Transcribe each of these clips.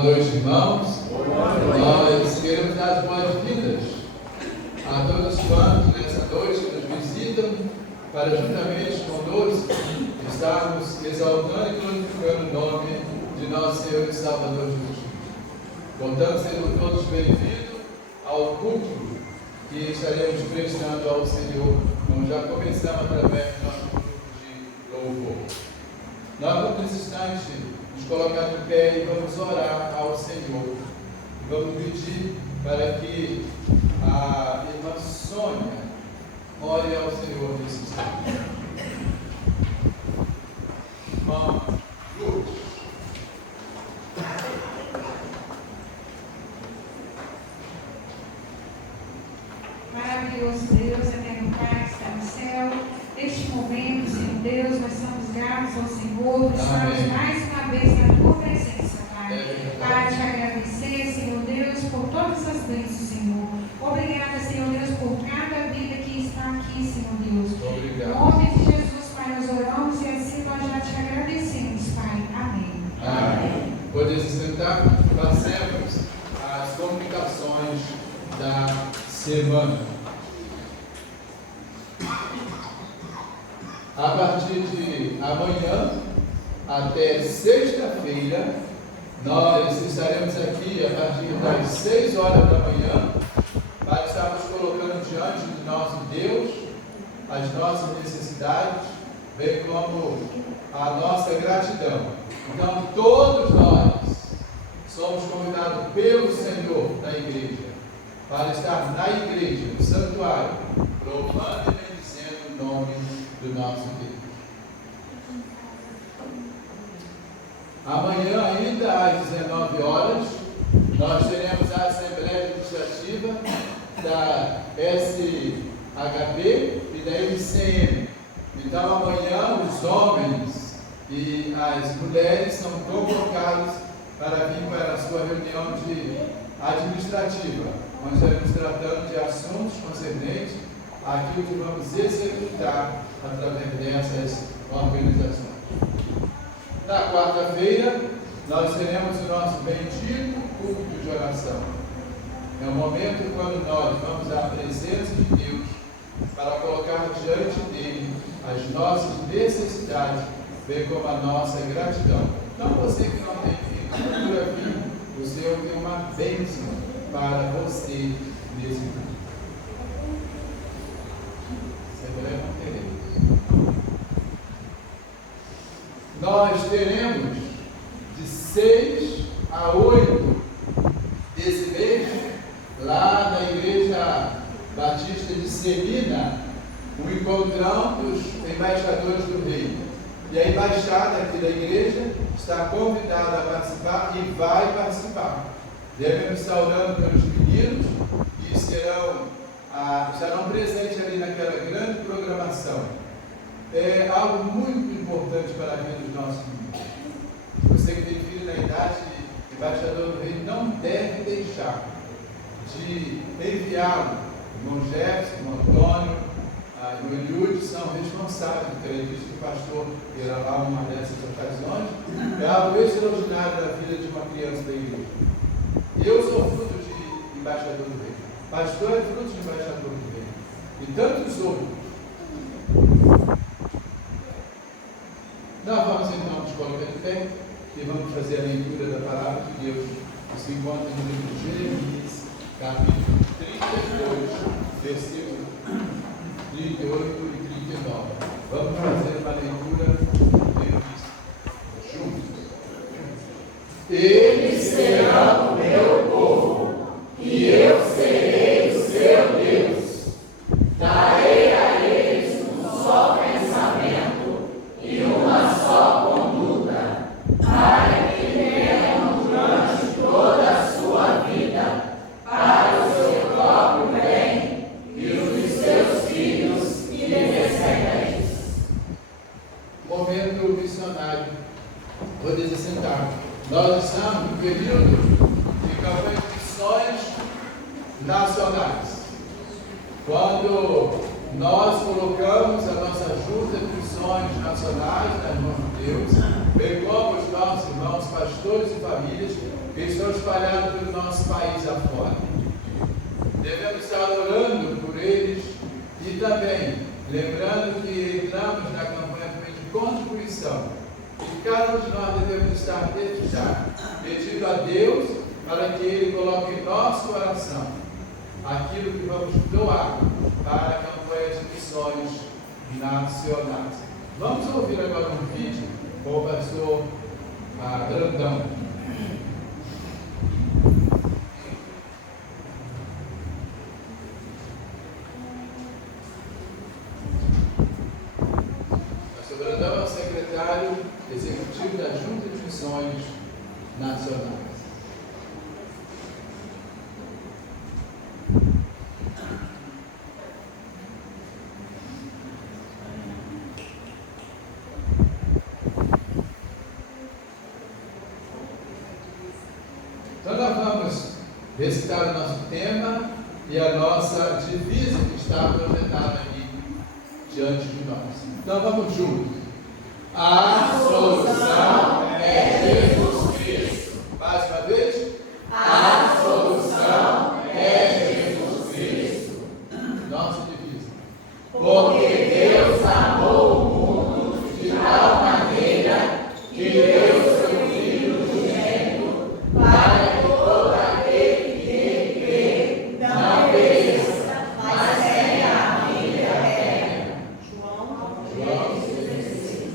Boa noite, irmãos. Nós queremos dar as boas-vindas a todos quantos nessa noite nos visitam para, juntamente conosco, estarmos exaltando e glorificando o nome de nosso Senhor e Salvador Jesus. Portanto, sejam todos bem-vindos ao culto que estaremos prestando ao Senhor, como já começamos através do nosso grupo de louvor. Nós, por esse instante, nos colocar de pé e vamos orar ao Senhor. Vamos pedir para que a irmã Sônia ore ao Senhor nesse instante. Irmã Lourdes. Maravilhoso Deus, eterno Pai que está no céu, neste momento, Senhor Deus, nós somos gratos ao Senhor, estamos mais uma vez na Tua presença, Pai, para te agradecer, Senhor Deus, por todas as bênçãos, Senhor. Obrigada, Senhor Deus, por cada vida que está aqui, Senhor Deus. Obrigado. Em nome de Jesus, Pai, nós oramos e assim nós já te agradecemos, Pai. Amém. Amém. Pode se sentar, passemos as comunicações da semana. A partir de amanhã até sexta-feira, nós estaremos aqui a partir das 6 horas da manhã para estarmos colocando diante do nosso Deus as nossas necessidades, bem como a nossa gratidão. Então, todos nós somos convidados pelo Senhor da igreja para estar na igreja, no santuário, louvando e bendizendo o nome do nosso Deus. Amanhã, ainda às 19 horas, nós teremos a Assembleia Legislativa da SHB e da MCM. Então, amanhã, os homens e as mulheres são convocados para vir para a sua reunião administrativa, onde estaremos tratando de assuntos concernentes àquilo que vamos executar através dessas organizações. Na quarta-feira, nós teremos o nosso bendito culto de oração. É o momento quando nós vamos à presença de Deus para colocar diante dele as nossas necessidades, bem como a nossa gratidão. Então, você que não tem vindo, procura vir, o Senhor tem uma bênção para você nesse culto. Nós teremos de 6 a 8 desse mês, lá na Igreja Batista de Celina, o encontrão dos embaixadores do Reino. E a embaixada aqui da igreja está convidada a participar e vai participar. Devemos estar orando pelos meninos e estarão presentes ali naquela grande programação. É algo muito importante para a vida dos nossos meninos. Você que tem filho na idade de embaixador do Reino não deve deixar de enviá-lo. O irmão Jefferson, o irmão Antônio, o Eliud são responsáveis, acredito que o pastor irá lá numa dessas ocasiões. É algo extraordinário na vida de uma criança da igreja. Eu sou fruto de embaixador do Reino. Pastor é fruto de embaixador do Reino. E tantos outros. Nós vamos então nos colocar de pé e vamos fazer a leitura da palavra de Deus, que se encontra no livro de Jeremias, capítulo 32, versículos 38 e 39. Vamos fazer uma leitura juntos. Eles serão o meu povo, e eu serei o seu Deus. Darei a eles um só pensamento e uma só conduta, para que tenham durante toda a sua vida, para o seu próprio bem e o dos seus filhos e descendentes. Momento missionário. Pode se sentar. Nós estamos no período de campanha de missões nacionais. Quando nós colocamos a nossa junta de missões nacionais nas mãos de Deus, bem como os nossos irmãos, pastores e famílias, que estão espalhados pelo nosso país afora. Devemos estar orando por eles e também lembrando que entramos na campanha de contribuição e cada um de nós devemos estar pedindo a Deus para que Ele coloque em nosso coração aquilo que vamos doar para a campanha de missões nacionais. Vamos ouvir agora um vídeo com o pastor Brandão. Pastor Brandão é o secretário executivo da Junta de Missões Nacionais. Então nós vamos recitar o nosso tema e a nossa divisa que está projetada aqui diante de nós. Então vamos juntos. A solução é Jesus Cristo. Mais uma vez. A solução é Jesus Cristo. Nossa divisa. Porque Deus amou o mundo de tal maneira que deu seu Filho unigênito para que todo aquele que nele crê não pereça, mas tenha a vida eterna. João 16.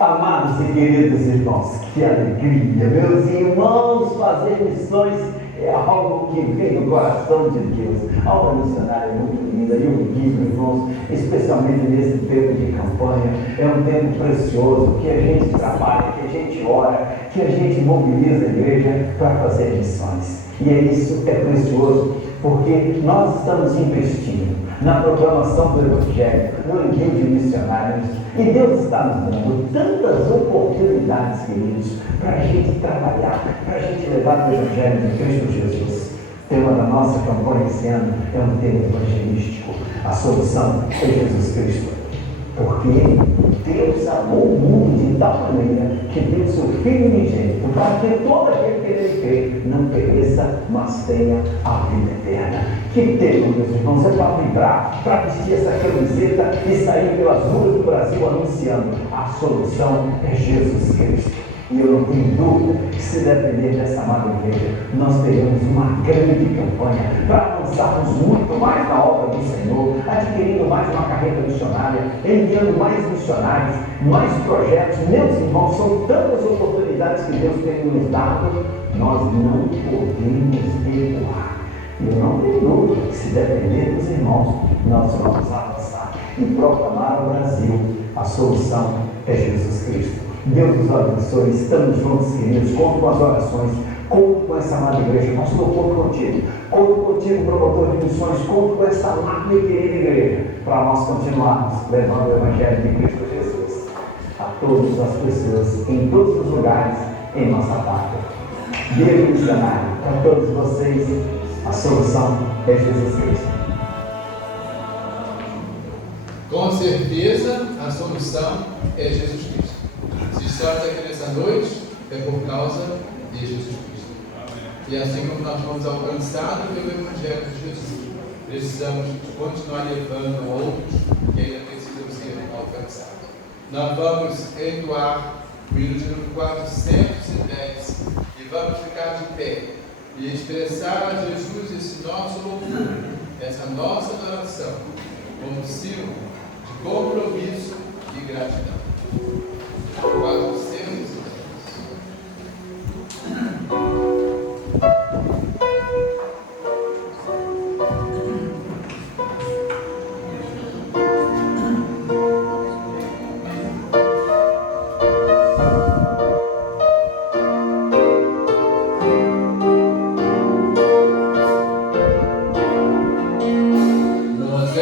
Amados e queridos irmãos, que alegria, meus irmãos, fazer missões é algo que vem do coração de Deus. A obra missionária é muito linda e eu digo, irmãos, especialmente nesse tempo de campanha, é um tempo precioso que a gente trabalha, que a gente ora, que a gente mobiliza a igreja para fazer missões. E isso é precioso porque nós estamos investindo na proclamação do Evangelho, no envio de missionários, e Deus está nos dando tantas oportunidades, queridos, para a gente trabalhar, para a gente levar o Evangelho de Cristo Jesus. O tema da nossa campanha esse ano é um tema evangelístico. A solução é Jesus Cristo. Porque Deus amou o mundo de tal maneira que deu seu Filho unigênito para que todo aquele que nele crê não pereça, mas tenha a vida eterna. Que tema, meus irmãos, é para vibrar, para vestir essa camiseta e sair pelas ruas do Brasil anunciando: a solução é Jesus Cristo. E eu não tenho dúvida que, se depender dessa amada igreja, nós teremos uma grande campanha para avançarmos muito mais na obra do Senhor, adquirindo mais uma carreira missionária, enviando mais missionários, mais projetos. Meus irmãos, são tantas oportunidades que Deus tem nos dado, nós não podemos recuar. Eu não tenho dúvida que, se depender dos irmãos, nós vamos avançar e proclamar ao Brasil: a solução é Jesus Cristo. Deus nos abençoe, estamos juntos, queridos. Conto com as orações, conto com essa amada igreja. Pastor, conto contigo, promotor de missões, conto com essa amada e querida igreja, para nós continuarmos levando o Evangelho de Cristo Jesus a todas as pessoas, em todos os lugares, em nossa pátria. Beijo missionário para todos vocês. A solução é Jesus Cristo. Com certeza, a solução é Jesus Cristo. Se estamos aqui nessa noite, é por causa de Jesus Cristo. E assim como nós fomos alcançados pelo Evangelho de Jesus, precisamos continuar levando outros que ainda precisam ser alcançados. Nós vamos entoar o hino de número 410 e vamos ficar de pé e expressar a Jesus esse nosso louvor, essa nossa adoração, como símbolo de compromisso e gratidão. 410. Nos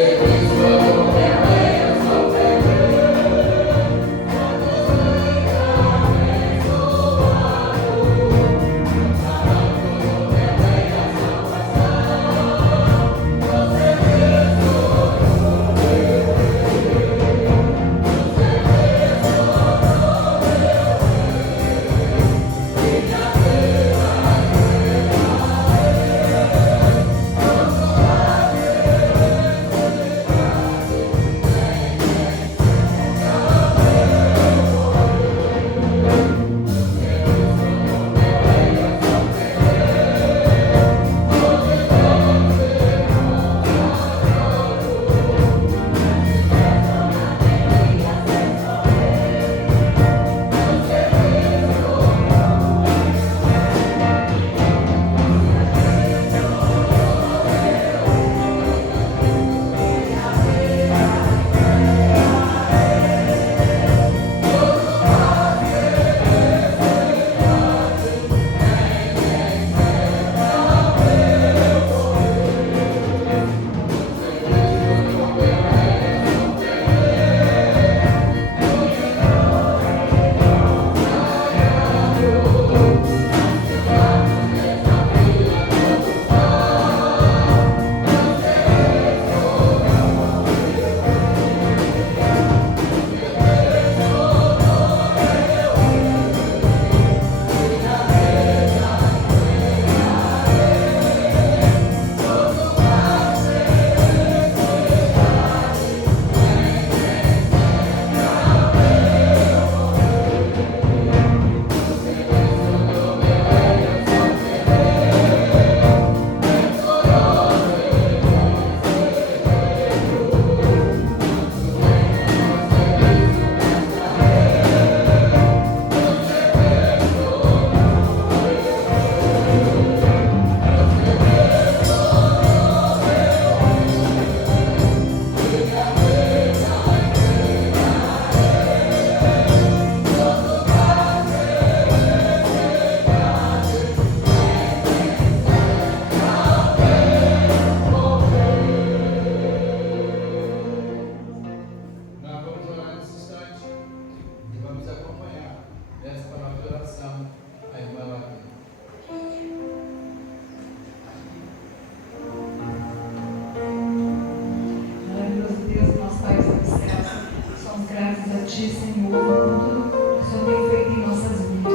Ti, Senhor, por tudo que o Senhor tem feito em nossas vidas.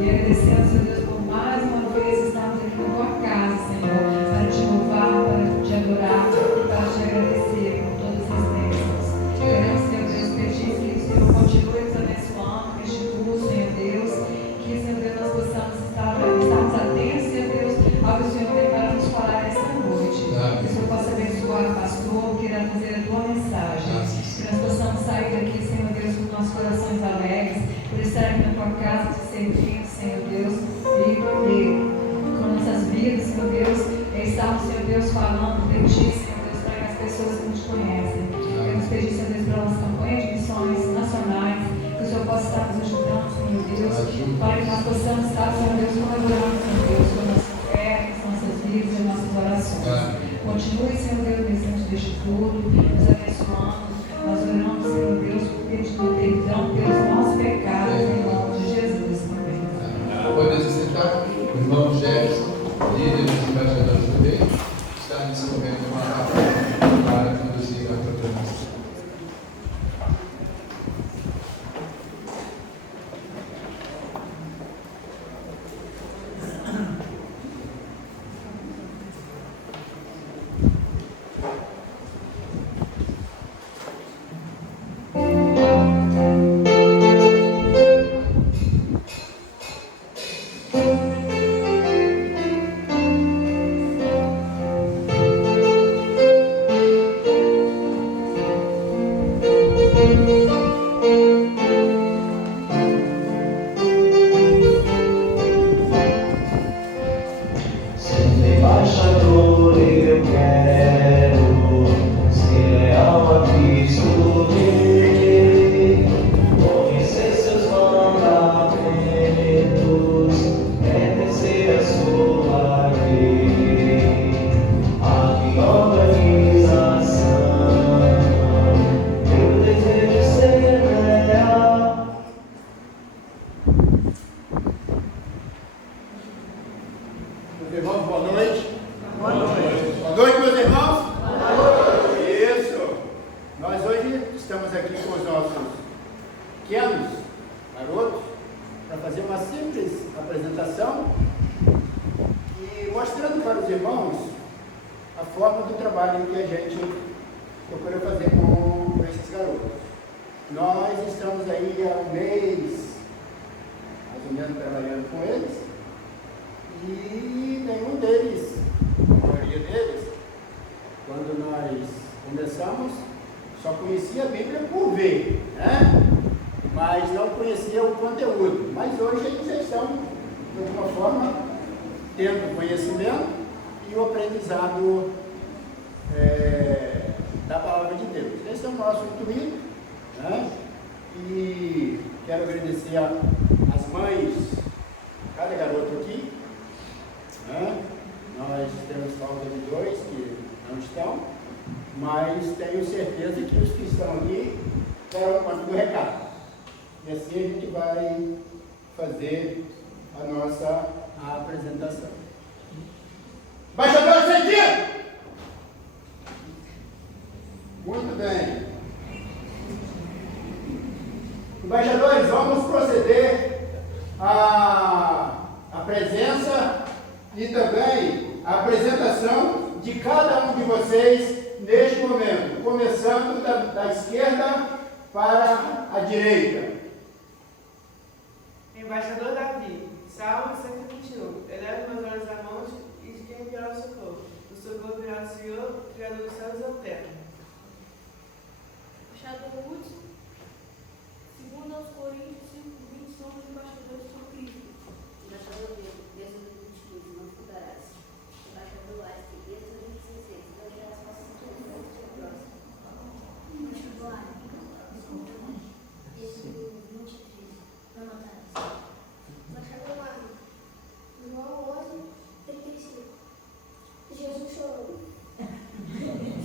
E agradecemos, Senhor Deus, por mais uma vez estarmos aqui na Tua casa, Senhor, para Te louvar, para Te adorar, para Te agradecer por todas as bênçãos. Queremos, Senhor Deus, pedir que o Senhor continue nos abençoando neste culto, Senhor Deus, que, Senhor Deus, nós possamos estarmos atentos, Senhor Deus, ao que o Senhor tem para nos falar esta noite. Que o Senhor possa abençoar o pastor, que irá trazer a Tua mensagem. Que nós possamos sair daqui, Senhor Deus, com nossos corações alegres, por estar aqui na Tua casa, te servindo, Senhor Deus, e com nossas vidas, Senhor Deus, estarmos, Senhor Deus, falando de Ti, Senhor Deus, para as pessoas que não Te conhecem. Queremos pedir, Senhor Deus, para a nossa campanha de missões nacionais, que o Senhor possa estar nos ajudando, Senhor Deus, para que nós possamos estar, Senhor Deus, colaborando, Senhor Deus, com a nossa fé, com as nossas vidas e nossas orações. Continue, Senhor Deus, presente deste culto, nos abençoando. Nós oramos, Senhor Deus, pedindo perdão pelos nossos pecados, em nome de Jesus também. Podemos se sentar, o irmão Jefferson, líder dos embaixadores do bem, está nesse momento com a palavra para conduzir a programação. Da palavra de Deus. Esse é o nosso intuito, né? E quero agradecer às mães, cada garoto aqui, né? Nós temos falta de 2 que não estão, mas tenho certeza que os que estão aqui deram conta do recado. E assim a gente vai fazer a nossa apresentação. Embaixador Sentido! Muito bem. Embaixadores, vamos proceder à presença e também à apresentação de cada um de vocês neste momento, começando da esquerda para a direita. Embaixador Davi, Salmo 121. Eleva meus olhos a mãos e de quem virá o socorro. O socorro virá do Senhor, Criador dos céus e da terra. Embaixador Hudson, segundo aos Coríntios 5:20, somos embaixadores por Cristo. Embaixador Deus, 2015, não fundarás. Embaixador Einstein, Êxodo 26, não gerás nossas autoridades de próximo. Embaixador Einstein, Êxodo 23, não matarás. Embaixador Mário, João 11:35, Jesus chorou.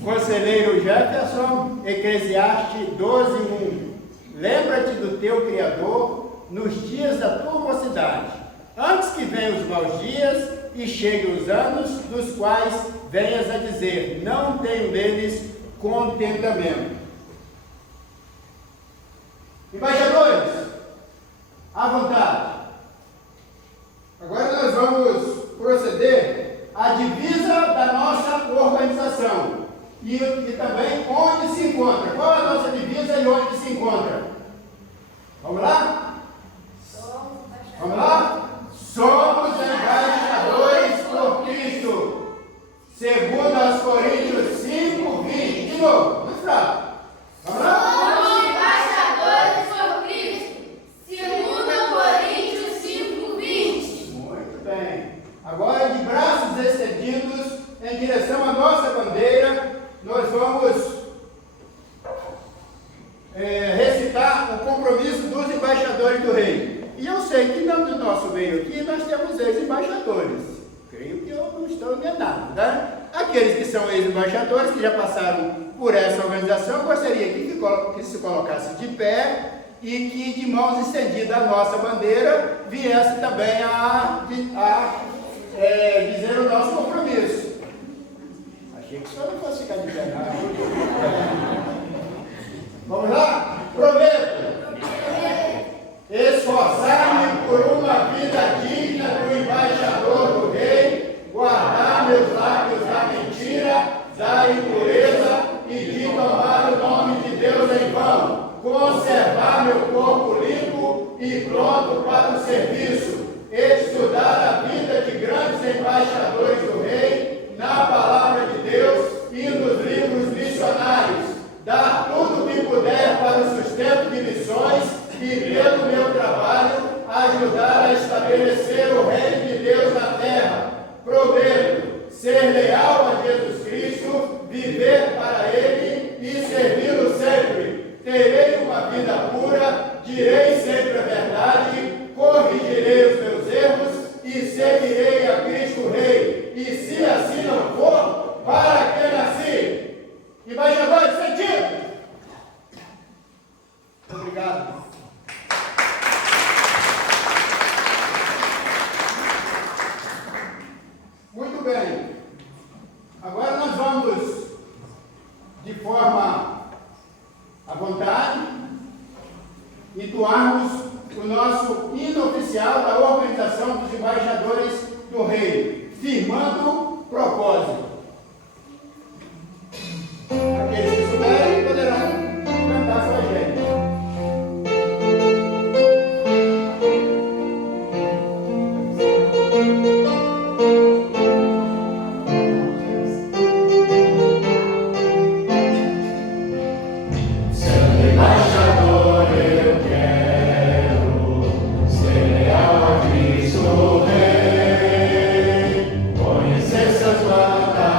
Conselheiro Jefferson, Eclesiastes 12:1. Lembra-te do teu Criador nos dias da tua mocidade, antes que venham os maus dias e cheguem os anos, dos quais venhas a dizer, não tenho neles contentamento. Embaixadores, à vontade. Agora nós vamos proceder à divisa da nossa organização e também onde se encontra. Qual é a nossa divisa e onde se encontra? Vamos lá? Vamos lá? Somos embaixadores por Cristo. Segundo aos Coríntios 5, 20. De novo, muito fraco. Vamos lá? Somos embaixadores por Cristo. Segundo Coríntios 5, 20. Muito bem. Agora, de braços estendidos em direção à nossa bandeira, nós vamos recitar o compromisso dos embaixadores do rei. E eu sei que no nosso meio aqui nós temos ex-embaixadores. Creio que eu não estou enganado, né? Aqueles que são ex-embaixadores, que já passaram por essa organização, eu gostaria que se colocasse de pé e que de mãos estendidas a nossa bandeira viesse também a dizer o nosso compromisso. Achei que o senhor não fosse ficar de pé, não. Vamos lá? Prometo esforçar-me por uma vida digna do embaixador do rei, guardar meus lábios da mentira, da impureza e de tomar o nome de Deus em vão, conservar meu corpo limpo e pronto para o serviço, estudar a vida de grandes embaixadores do rei na palavra de Deus e nos livros missionários, dar tudo o que puder para o sustento de missões e, pelo meu trabalho, ajudar a estabelecer o reino de Deus na terra. Prometo ser leal a Jesus Cristo, viver para Ele e servi-lo sempre. Terei uma vida pura, direi sempre a verdade, corrigirei os meus erros e seguirei a Cristo Rei. E se assim não for, para que nasci? Embaixador, sentido? Obrigado. Muito bem. Agora nós vamos, de forma à vontade, entoarmos o nosso hino oficial da Organização dos Embaixadores do Rei, firmando propósito. Aqueles que souberem poderão cantar com a gente. Conhecer seus mandatos.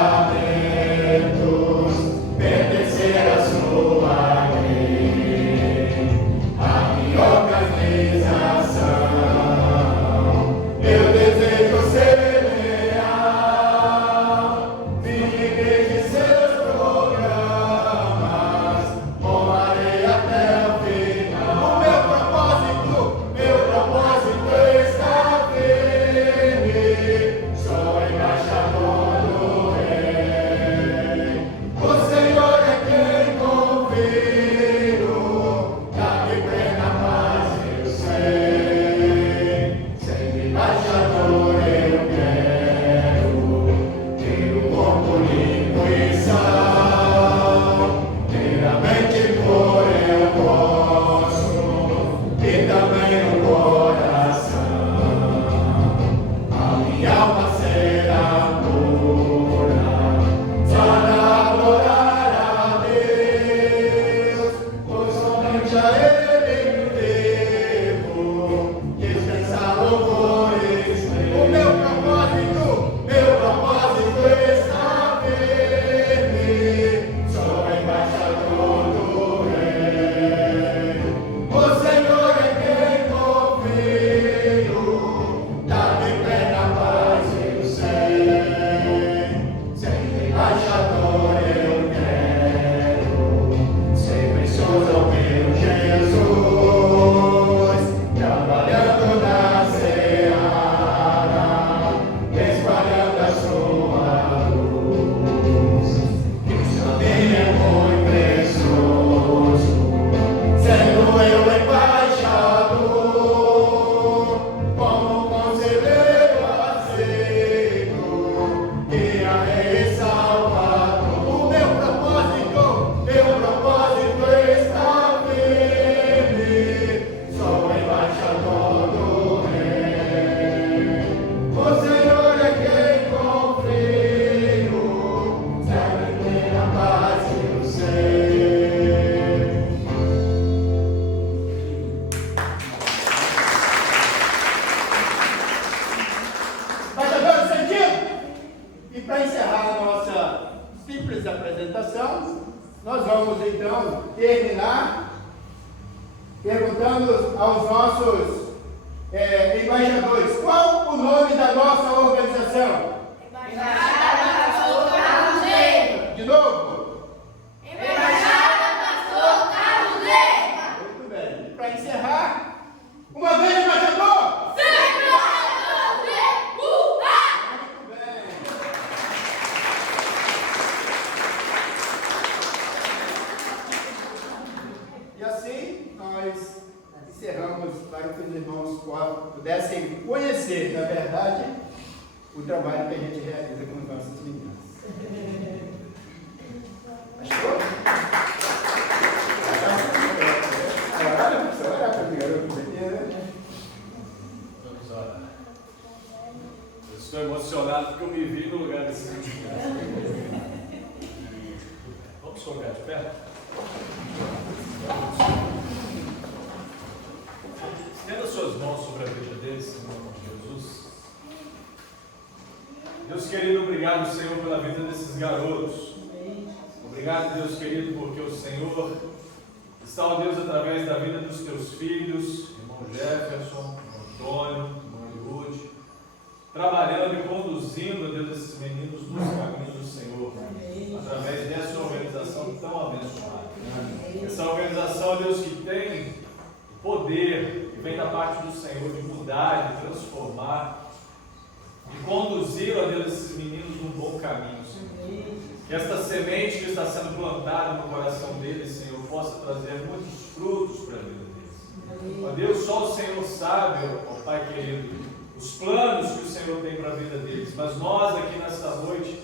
terminar perguntando aos nossos embaixadores, qual o nome da nossa organização? Embaixada Pastor Carlos Lema. De novo? Embaixada Pastor Carlos Lema. Muito bem. Para encerrar, uma vez, embaixador! Sempre embaixador Lema. Muito bem. E assim nós encerramos para que os irmãos pudessem conhecer, na verdade, o trabalho que a gente realiza com os nossos meninos. Achou? Precisa olhar para o garoto aqui, né? Vamos orar. Eu estou emocionado porque eu me vi no lugar desses meninos. Vamos colocar de pé? Estenda suas mãos sobre a vida deles, em nome de Jesus. Deus querido, obrigado, Senhor, pela vida desses garotos. Obrigado, Deus querido, porque o Senhor está, ó Deus, através da vida dos teus filhos, irmão Jefferson, irmão Antônio, irmão Ruth, trabalhando e conduzindo, ó Deus, esses meninos nos caminhos do Senhor, através dessa organização tão abençoada. Essa organização, Deus, que tem poder, que vem da parte do Senhor de mudar, de transformar, de conduzir, ó Deus, esses meninos num bom caminho, Senhor. Que esta semente que está sendo plantada no coração deles, Senhor, possa trazer muitos frutos para a vida deles. Ó Deus, só o Senhor sabe, ó Pai querido, os planos que o Senhor tem para a vida deles, mas nós aqui nesta noite,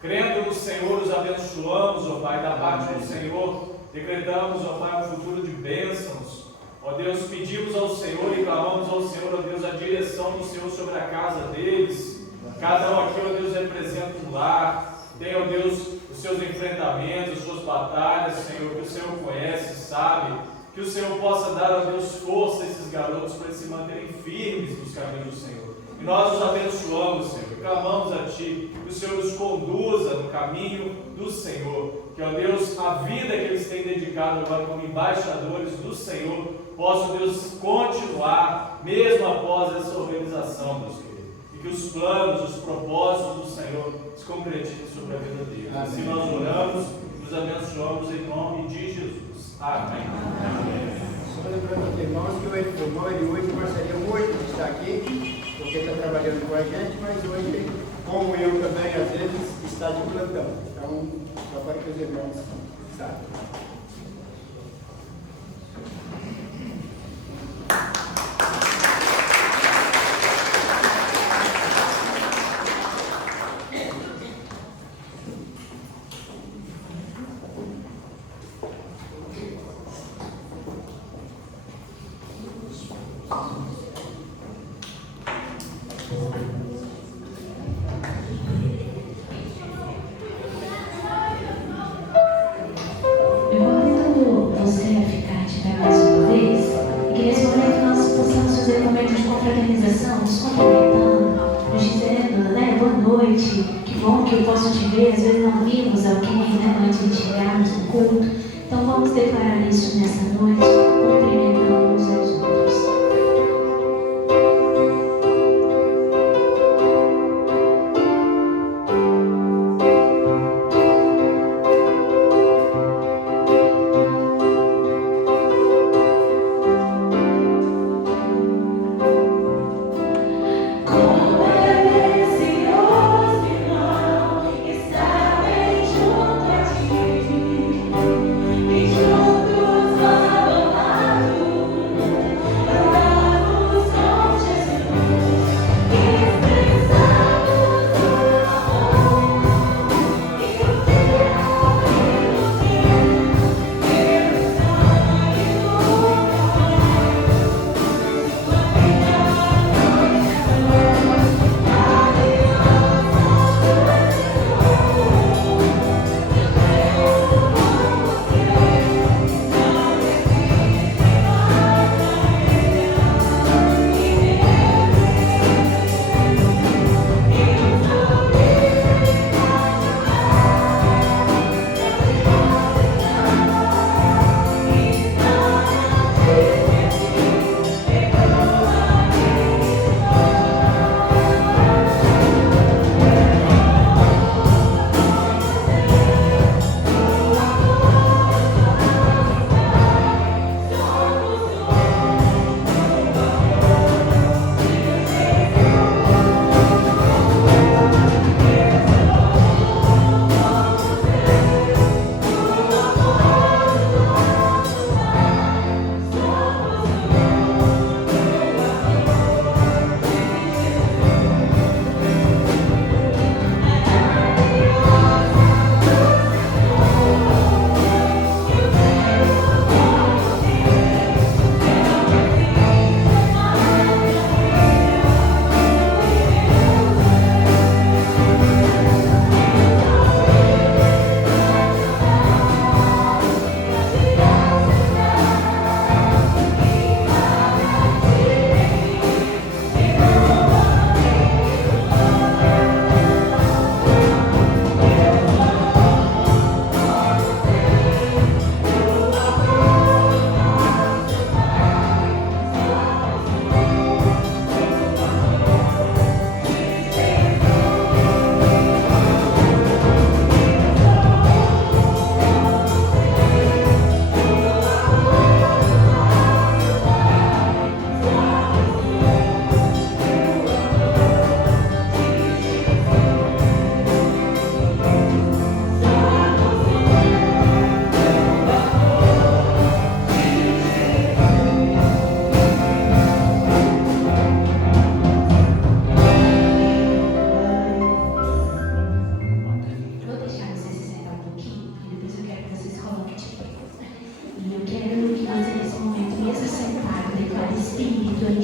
crendo no Senhor, os abençoamos, ó Pai, da parte do Senhor, decretamos, ó Pai, um futuro de bênçãos. Ó Deus, pedimos ao Senhor e clamamos ao Senhor, ó Deus, a direção do Senhor sobre a casa deles. Cada um aqui, ó Deus, representa um lar. Tem, ó Deus, os seus enfrentamentos, as suas batalhas, Senhor, que o Senhor conhece, sabe. Que o Senhor possa dar, ó Deus, força a esses garotos para eles se manterem firmes nos caminhos do Senhor. E nós os abençoamos, Senhor, e clamamos a Ti, que o Senhor os conduza no caminho do Senhor. Que, ó Deus, a vida que eles têm dedicado agora como embaixadores do Senhor, possa, Deus, continuar, mesmo após essa organização, Deus querido. E que os planos, os propósitos do Senhor se concretizem sobre a vida deles. Assim nós oramos, nos abençoamos em nome de Jesus. Amém. Amém. Só lembrando aos irmãos que o irmão de hoje gostaria muito de estar aqui, porque está trabalhando com a gente, mas hoje, como eu também, às vezes, está de plantão. Então, só para que os irmãos saibam. Que eu posso te ver, às vezes não vimos alguém, né, antes de chegarmos no culto. Então vamos declarar isso nessa noite, cumprimentando uns aos outros. Juntos abandonados.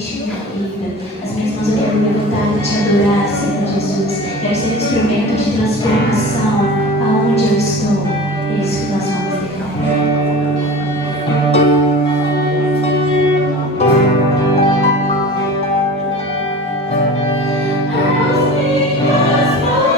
enche minha vida. As minhas mãos eu quero levantar e te adorar, Senhor Jesus. Quero ser um instrumento de transformação aonde eu estou. É isso que nós vamos declarar. Meu coração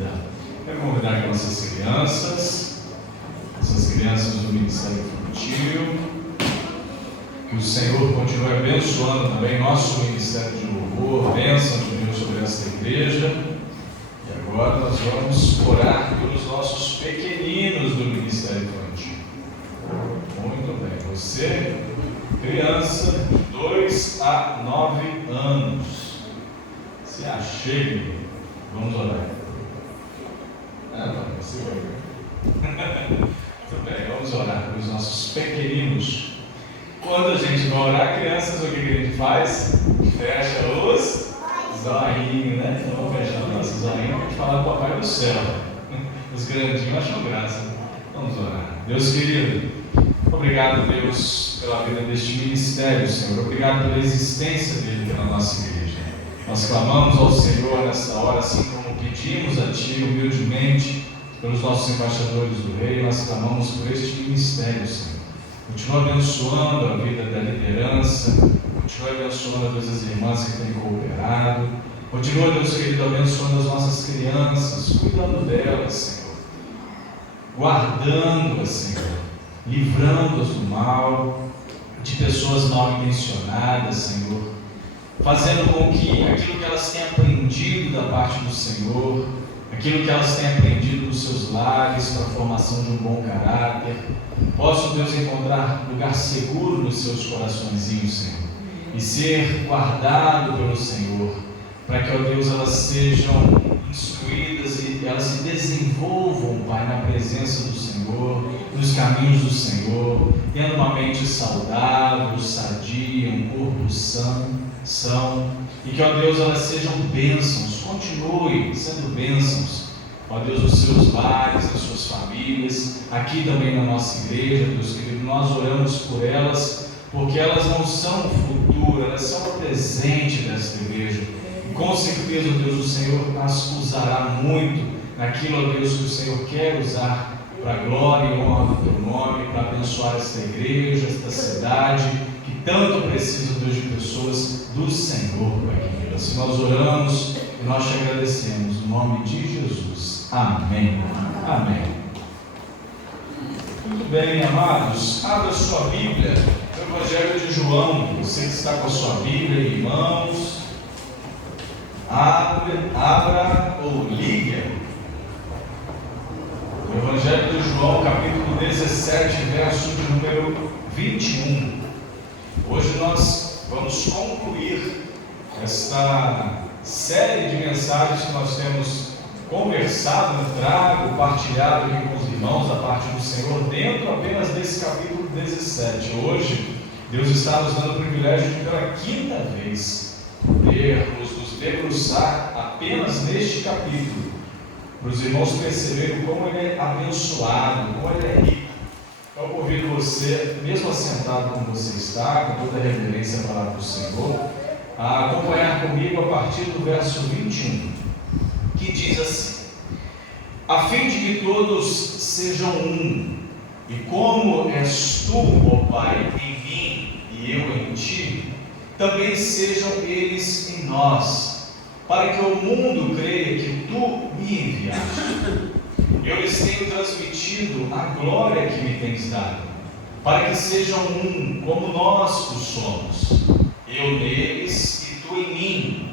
vida. Quero convidar aqui nossas crianças do Ministério Infantil, que o Senhor continue abençoando também nosso Ministério de Louvor, bênção de Deus sobre esta igreja. E agora nós vamos orar pelos nossos pequeninos do Ministério Infantil. Muito bem, você, criança de 2 a 9 anos, se achegue, vamos orar. Você vai. Muito bem, vamos orar pelos nossos pequeninos. Quando a gente vai orar, crianças, o que a gente faz? Fecha os zoinhos, né? Então vamos fechar o nosso zoinho para falar do Papai do Céu. Os grandinhos acham graça. Vamos orar. Deus querido, obrigado, Deus, pela vida deste ministério, Senhor. Obrigado pela existência dele aqui na nossa igreja. Nós clamamos ao Senhor nessa hora, assim como pedimos a Ti humildemente pelos nossos embaixadores do Rei. Nós clamamos por este ministério, Senhor. Continua abençoando a vida da liderança, continua abençoando a Deus as irmãs que têm cooperado, continua, Deus querido, abençoando as nossas crianças, cuidando delas, Senhor, guardando-as, Senhor, livrando-as do mal, de pessoas mal intencionadas, Senhor, fazendo com que aquilo que elas têm aprendido da parte do Senhor, aquilo que elas têm aprendido nos seus lares para a formação de um bom caráter, possam, Deus, encontrar lugar seguro nos seus coraçõezinhos, Senhor, e ser guardado pelo Senhor, para que, ó Deus, elas sejam instruídas e elas se desenvolvam, Pai, na presença do Senhor, nos caminhos do Senhor, tendo uma mente saudável, sadia, um corpo são, e que, ó Deus, elas sejam bênçãos, continue sendo bênçãos, ó Deus, nos seus lares, nas suas famílias, aqui também na nossa igreja, Deus querido, nós oramos por elas, porque elas não são o futuro, elas são o presente desta igreja, e com certeza, Deus, o Senhor as usará muito naquilo, ó Deus, que o Senhor quer usar para a glória e honra do Teu nome, para abençoar esta igreja, esta cidade, que tanto precisa, Deus, de pessoas do Senhor, Pai querido. Assim nós oramos e nós te agradecemos, no nome de Jesus. Amém. Amém. Muito bem, amados, abra sua Bíblia no Evangelho de João. Você que está com a sua Bíblia em mãos, abra ou liga. O Evangelho de João, capítulo 17, verso de número 21. Hoje nós vamos concluir esta série de mensagens que nós temos conversado, trago, partilhado aqui com os irmãos da parte do Senhor, dentro apenas desse capítulo 17. Hoje, Deus está nos dando o privilégio de, pela quinta vez, nos debruçar apenas neste capítulo, para os irmãos perceberem como ele é abençoado, como ele é rico. Então, eu convido você, mesmo assentado como você está, com toda a reverência à palavra do Senhor, a acompanhar comigo a partir do verso 21, que diz assim: a fim de que todos sejam um, e como és tu, ó Pai, em mim e eu em ti, também sejam eles em nós, para que o mundo creia que tu me enviaste. Eu lhes tenho transmitido a glória que me tens dado, para que sejam um, como nós o somos, eu neles e tu em mim,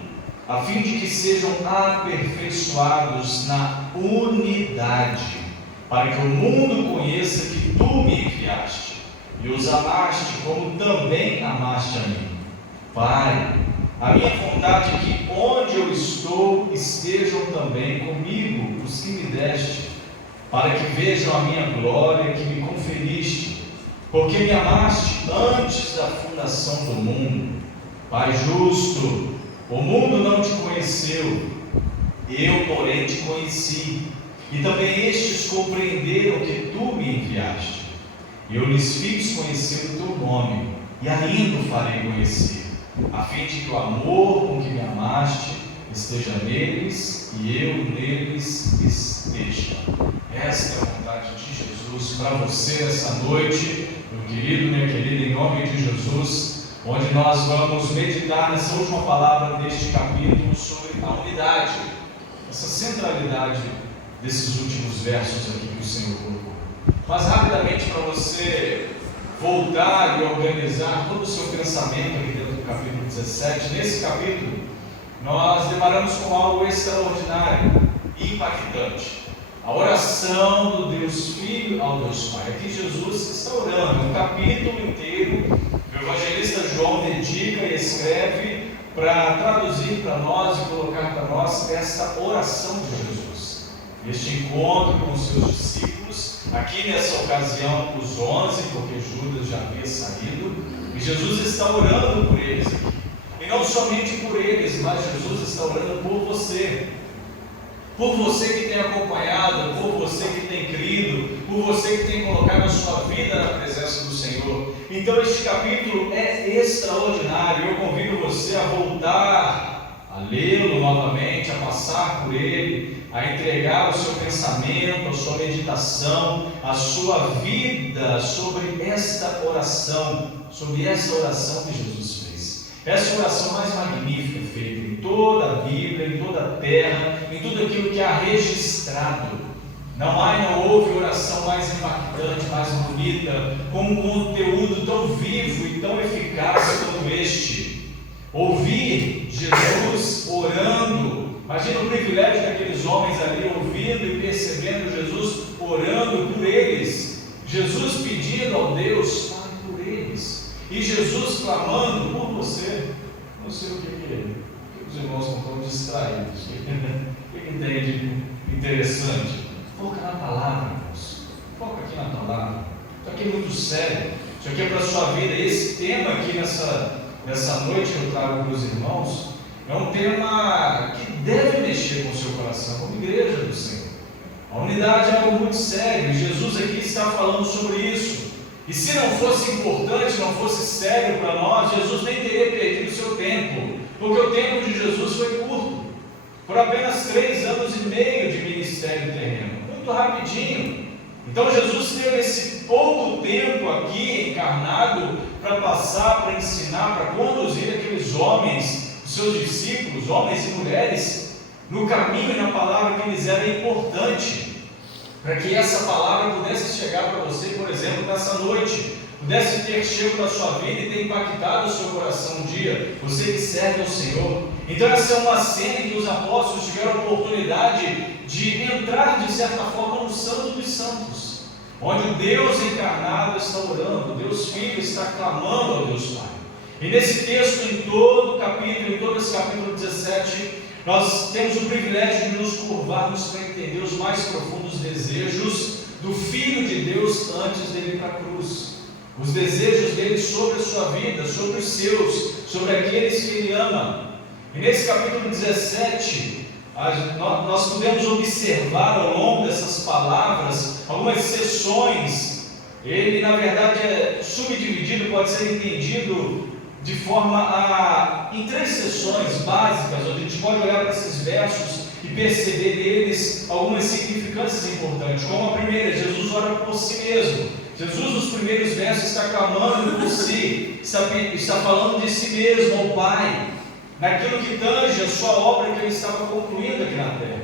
a fim de que sejam aperfeiçoados na unidade, para que o mundo conheça que tu me enviaste e os amaste como também amaste a mim. Pai, a minha vontade é que onde eu estou estejam também comigo os que me deste, para que vejam a minha glória que me conferiste, porque me amaste antes da fundação do mundo. Pai justo, o mundo não te conheceu, eu, porém, te conheci, e também estes compreenderam que tu me enviaste. Eu lhes fiz conhecer o teu nome, e ainda o farei conhecer, a fim de que o amor com que me amaste esteja neles e eu neles esteja. Esta é a vontade de Jesus para você nessa noite, meu querido, minha querida, em nome de Jesus, onde nós vamos meditar nessa última palavra deste capítulo sobre a unidade. essa centralidade desses últimos versos aqui que o Senhor colocou. Mas rapidamente, para você voltar e organizar todo o seu pensamento aqui dentro do capítulo 17, nesse capítulo nós deparamos com algo extraordinário e impactante. A oração do Deus Filho ao Deus Pai. Aqui Jesus está orando, um capítulo inteiro que o evangelista João dedica e escreve para traduzir para nós e colocar para nós esta oração de Jesus. Este encontro com os seus discípulos, aqui nessa ocasião os 11, porque Judas já havia saído, e Jesus está orando por eles aqui. E não somente por eles, mas Jesus está orando por você. Por você que tem acompanhado, por você que tem crido, por você que tem colocado a sua vida na presença do Senhor. Então este capítulo é extraordinário. Eu convido você a voltar, a lê-lo novamente, a passar por ele, a entregar o seu pensamento, a sua meditação, a sua vida sobre esta oração que Jesus fez. Essa é a oração mais magnífica feita em toda a Bíblia, em toda a terra, em tudo aquilo que há registrado. Não há e não houve oração mais impactante, mais bonita, com um conteúdo tão vivo e tão eficaz como este. Ouvir Jesus orando, imagina o privilégio daqueles homens ali ouvindo e percebendo Jesus orando por eles, Jesus pedindo ao Deus Pai por eles. E Jesus clamando por você. Não sei o que os irmãos estão tão distraídos. O que tem de interessante? Foca na palavra, irmãos. Foca aqui na palavra. Isso aqui é muito sério. Isso aqui é para a sua vida. Esse tema aqui nessa noite que eu trago para os irmãos é um tema que deve mexer com o seu coração, como igreja do Senhor. A unidade é algo muito sério. E Jesus aqui está falando sobre isso. E se não fosse importante, não fosse sério para nós, Jesus nem teria perdido o seu tempo, porque o tempo de Jesus foi curto, por apenas 3 anos e meio de ministério terreno, muito rapidinho. Então Jesus teve esse pouco tempo aqui encarnado para passar, para ensinar, para conduzir aqueles homens, os seus discípulos, homens e mulheres, no caminho e na palavra que lhes era importante, para que essa palavra pudesse chegar para você, por exemplo, nessa noite, pudesse ter chego na sua vida e ter impactado o seu coração um dia, você que serve ao Senhor. Então essa é uma cena em que os apóstolos tiveram a oportunidade de entrar de certa forma no Santo dos Santos, onde o Deus encarnado está orando, o Deus Filho está clamando ao Deus Pai. E nesse texto, em todo esse capítulo 17, nós temos o privilégio de nos curvarmos para entender os mais profundos desejos do Filho de Deus antes dele para a cruz. Os desejos dele sobre a sua vida, sobre os seus, sobre aqueles que ele ama. E nesse capítulo 17, nós podemos observar ao longo dessas palavras algumas seções. Ele, na verdade, é subdividido, pode ser entendido de forma em 3 sessões básicas, onde a gente pode olhar para esses versos e perceber neles algumas significâncias importantes. Como a primeira, Jesus ora por si mesmo. Jesus, nos primeiros versos, está clamando por si, está falando de si mesmo ao Pai, naquilo que tange a sua obra que ele estava concluindo aqui na terra.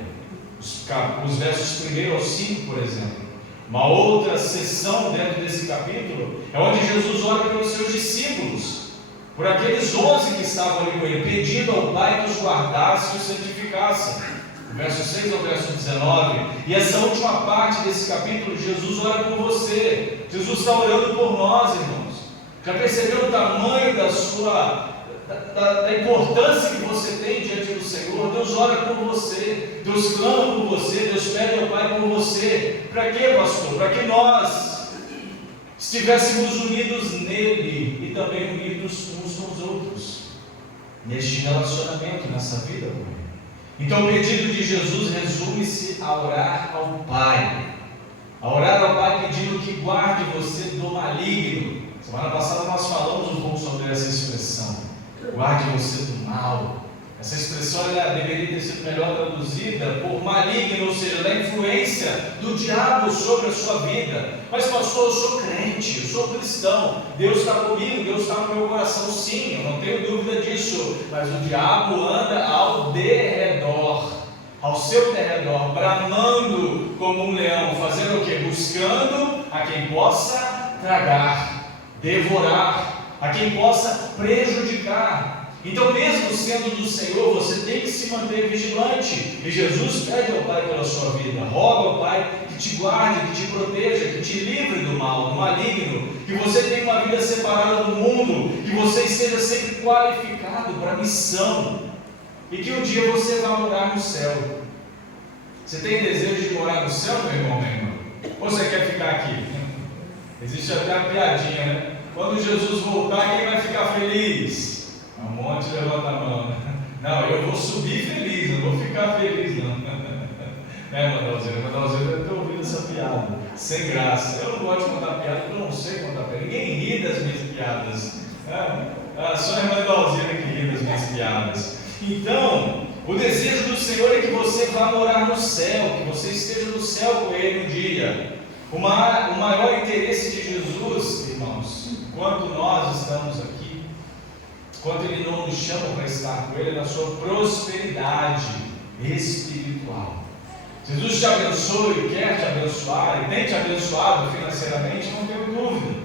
Os versos 1 ao 5, por exemplo. Uma outra sessão dentro desse capítulo é onde Jesus ora pelos seus discípulos, por aqueles 11 que estavam ali com ele, pedindo ao Pai que os guardasse e os santificasse. Verso 6 ao verso 19. E essa última parte desse capítulo, Jesus ora por você. Jesus está orando por nós, irmãos. Já percebeu o tamanho da importância que você tem diante do Senhor? Deus ora por você, Deus clama por você, Deus pede ao Pai por você. Para quê, pastor? Para que nós estivéssemos unidos nele e também unidos uns com os outros, neste relacionamento, nessa vida. Então o pedido de Jesus resume-se a orar ao Pai, pedindo que guarde você do maligno. Semana passada nós falamos um pouco sobre essa expressão, guarde você do mal. Essa expressão deveria ter sido melhor traduzida por maligno, ou seja, da influência do diabo sobre a sua vida. Mas pastor, eu sou crente, eu sou cristão, Deus está comigo, Deus está no meu coração, sim, eu não tenho dúvida disso. Mas o diabo anda ao derredor, ao seu derredor, bramando como um leão, fazendo o quê? Buscando a quem possa tragar, devorar, a quem possa prejudicar. Então, mesmo sendo do Senhor, você tem que se manter vigilante. E Jesus pede ao Pai pela sua vida, roga ao Pai que te guarde, que te proteja, que te livre do mal, do maligno, que você tenha uma vida separada do mundo, que você esteja sempre qualificado para a missão, e que um dia você vai morar no céu. Você tem desejo de morar no céu, meu irmão, minha irmã? Ou você quer ficar aqui? Existe até a piadinha, né? Quando Jesus voltar, quem vai ficar feliz? Um monte levanta a mão. Não, eu vou subir feliz, não vou ficar feliz, não. Madalzeira? Madalzeira deve ter ouvido essa piada. Sem graça. Eu não gosto de contar piada, porque eu não sei contar piada. Ninguém ri das minhas piadas. Só a irmã Madalzeira que ri das minhas piadas. Então, o desejo do Senhor é que você vá morar no céu, que você esteja no céu com Ele um dia. O maior interesse de Jesus, irmãos, enquanto nós estamos aqui, enquanto Ele não nos chama para estar com Ele, é na sua prosperidade espiritual. Jesus te abençoe, quer te abençoar, e tem te abençoado financeiramente, não tenho dúvida.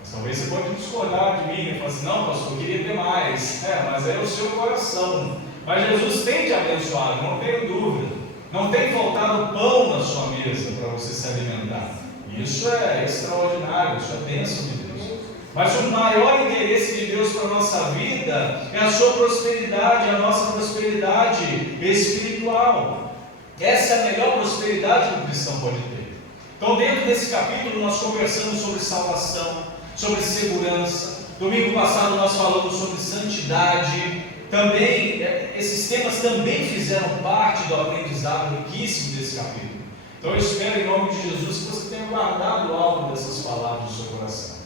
Mas talvez você pode discordar de mim e falar assim: não, pastor, eu queria ter mais. Mas é o seu coração. Mas Jesus tem te abençoado, não tenho dúvida. Não tem faltado pão na sua mesa para você se alimentar. Isso é extraordinário, isso é bênção de Deus. Mas o maior interesse de Deus para a nossa vida é a sua prosperidade, a nossa prosperidade espiritual. Essa é a melhor prosperidade que o cristão pode ter. Então, dentro desse capítulo, nós conversamos sobre salvação, sobre segurança. Domingo passado nós falamos sobre santidade. Também, esses temas também fizeram parte do aprendizado riquíssimo desse capítulo. Então eu espero em nome de Jesus que você tenha guardado algo dessas palavras no seu coração.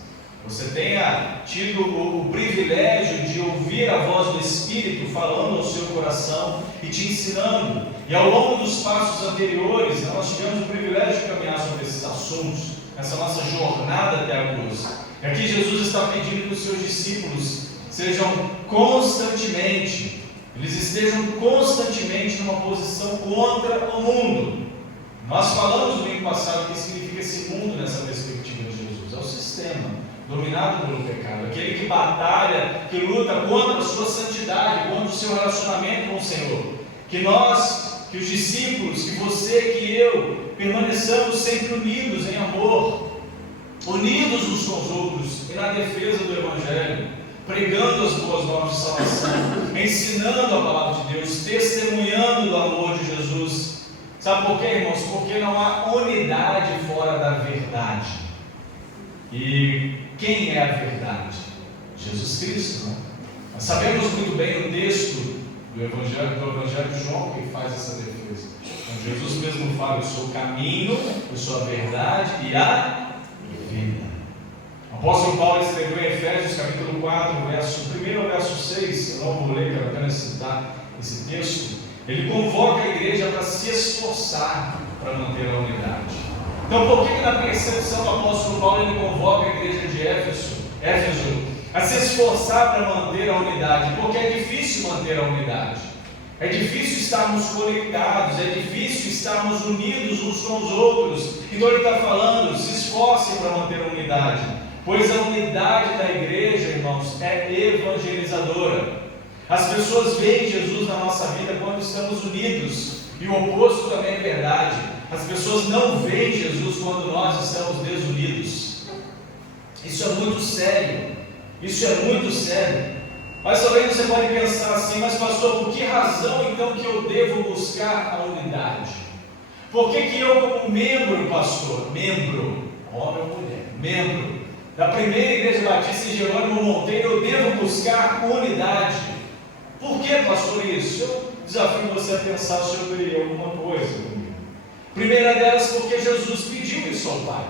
Você tenha tido o privilégio de ouvir a voz do Espírito falando ao seu coração e te ensinando. E ao longo dos passos anteriores, nós tivemos o privilégio de caminhar sobre esses assuntos, essa nossa jornada até a cruz. E aqui Jesus está pedindo que os seus discípulos sejam constantemente, eles estejam constantemente numa posição contra o mundo. Nós falamos no domingo passado o que significa esse mundo nessa perspectiva de Jesus. É o sistema dominado pelo pecado, aquele que batalha, que luta contra a sua santidade, contra o seu relacionamento com o Senhor. Que nós, que os discípulos, que você, que eu, permaneçamos sempre unidos em amor, unidos uns com os outros e na defesa do Evangelho, pregando as boas novas de salvação, ensinando a palavra de Deus, testemunhando do amor de Jesus. Sabe por quê, irmãos? Porque não há unidade fora da verdade. E quem é a verdade? Jesus Cristo, né? Nós sabemos muito bem o texto do Evangelho de João que faz essa defesa. Então, Jesus mesmo fala: eu sou o caminho, eu sou a verdade e a vida. O apóstolo Paulo escreveu em Efésios capítulo 4, verso 1 ao verso 6, eu não vou ler, quero apenas citar esse texto. Ele convoca a igreja para se esforçar para manter a unidade. Então, por que na percepção do apóstolo Paulo ele convoca a igreja de Éfeso a se esforçar para manter a unidade? Porque é difícil manter a unidade. É difícil estarmos conectados, é difícil estarmos unidos uns com os outros. Então ele está falando: se esforcem para manter a unidade. Pois a unidade da igreja, irmãos, é evangelizadora. As pessoas veem Jesus na nossa vida quando estamos unidos, e o oposto também é verdade. As pessoas não veem Jesus quando nós estamos desunidos. Isso é muito sério. Isso é muito sério. Mas talvez você pode pensar assim: mas pastor, por que razão então que eu devo buscar a unidade? Por que eu, como membro, pastor, membro, homem ou mulher, membro da primeira igreja batista em Jerônimo Monteiro, eu devo buscar unidade? Por que, pastor, isso? Eu desafio você a pensar sobre alguma coisa comigo. Primeira delas, porque Jesus pediu isso ao Pai.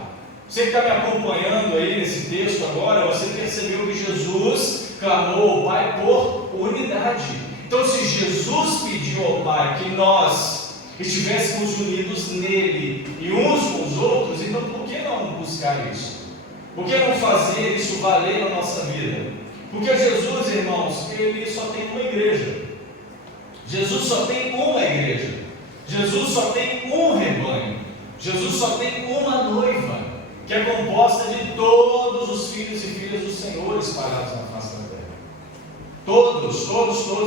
Você que está me acompanhando aí nesse texto agora, você percebeu que Jesus clamou ao Pai por unidade. Então, se Jesus pediu ao Pai que nós estivéssemos unidos nele e uns com os outros, então por que não buscar isso? Por que não fazer isso valer na nossa vida? Porque Jesus, irmãos, ele só tem uma igreja. Jesus só tem uma igreja. Jesus só tem um rebanho, Jesus só tem uma noiva, que é composta de todos os filhos e filhas do Senhor espalhados na face da terra. Todos,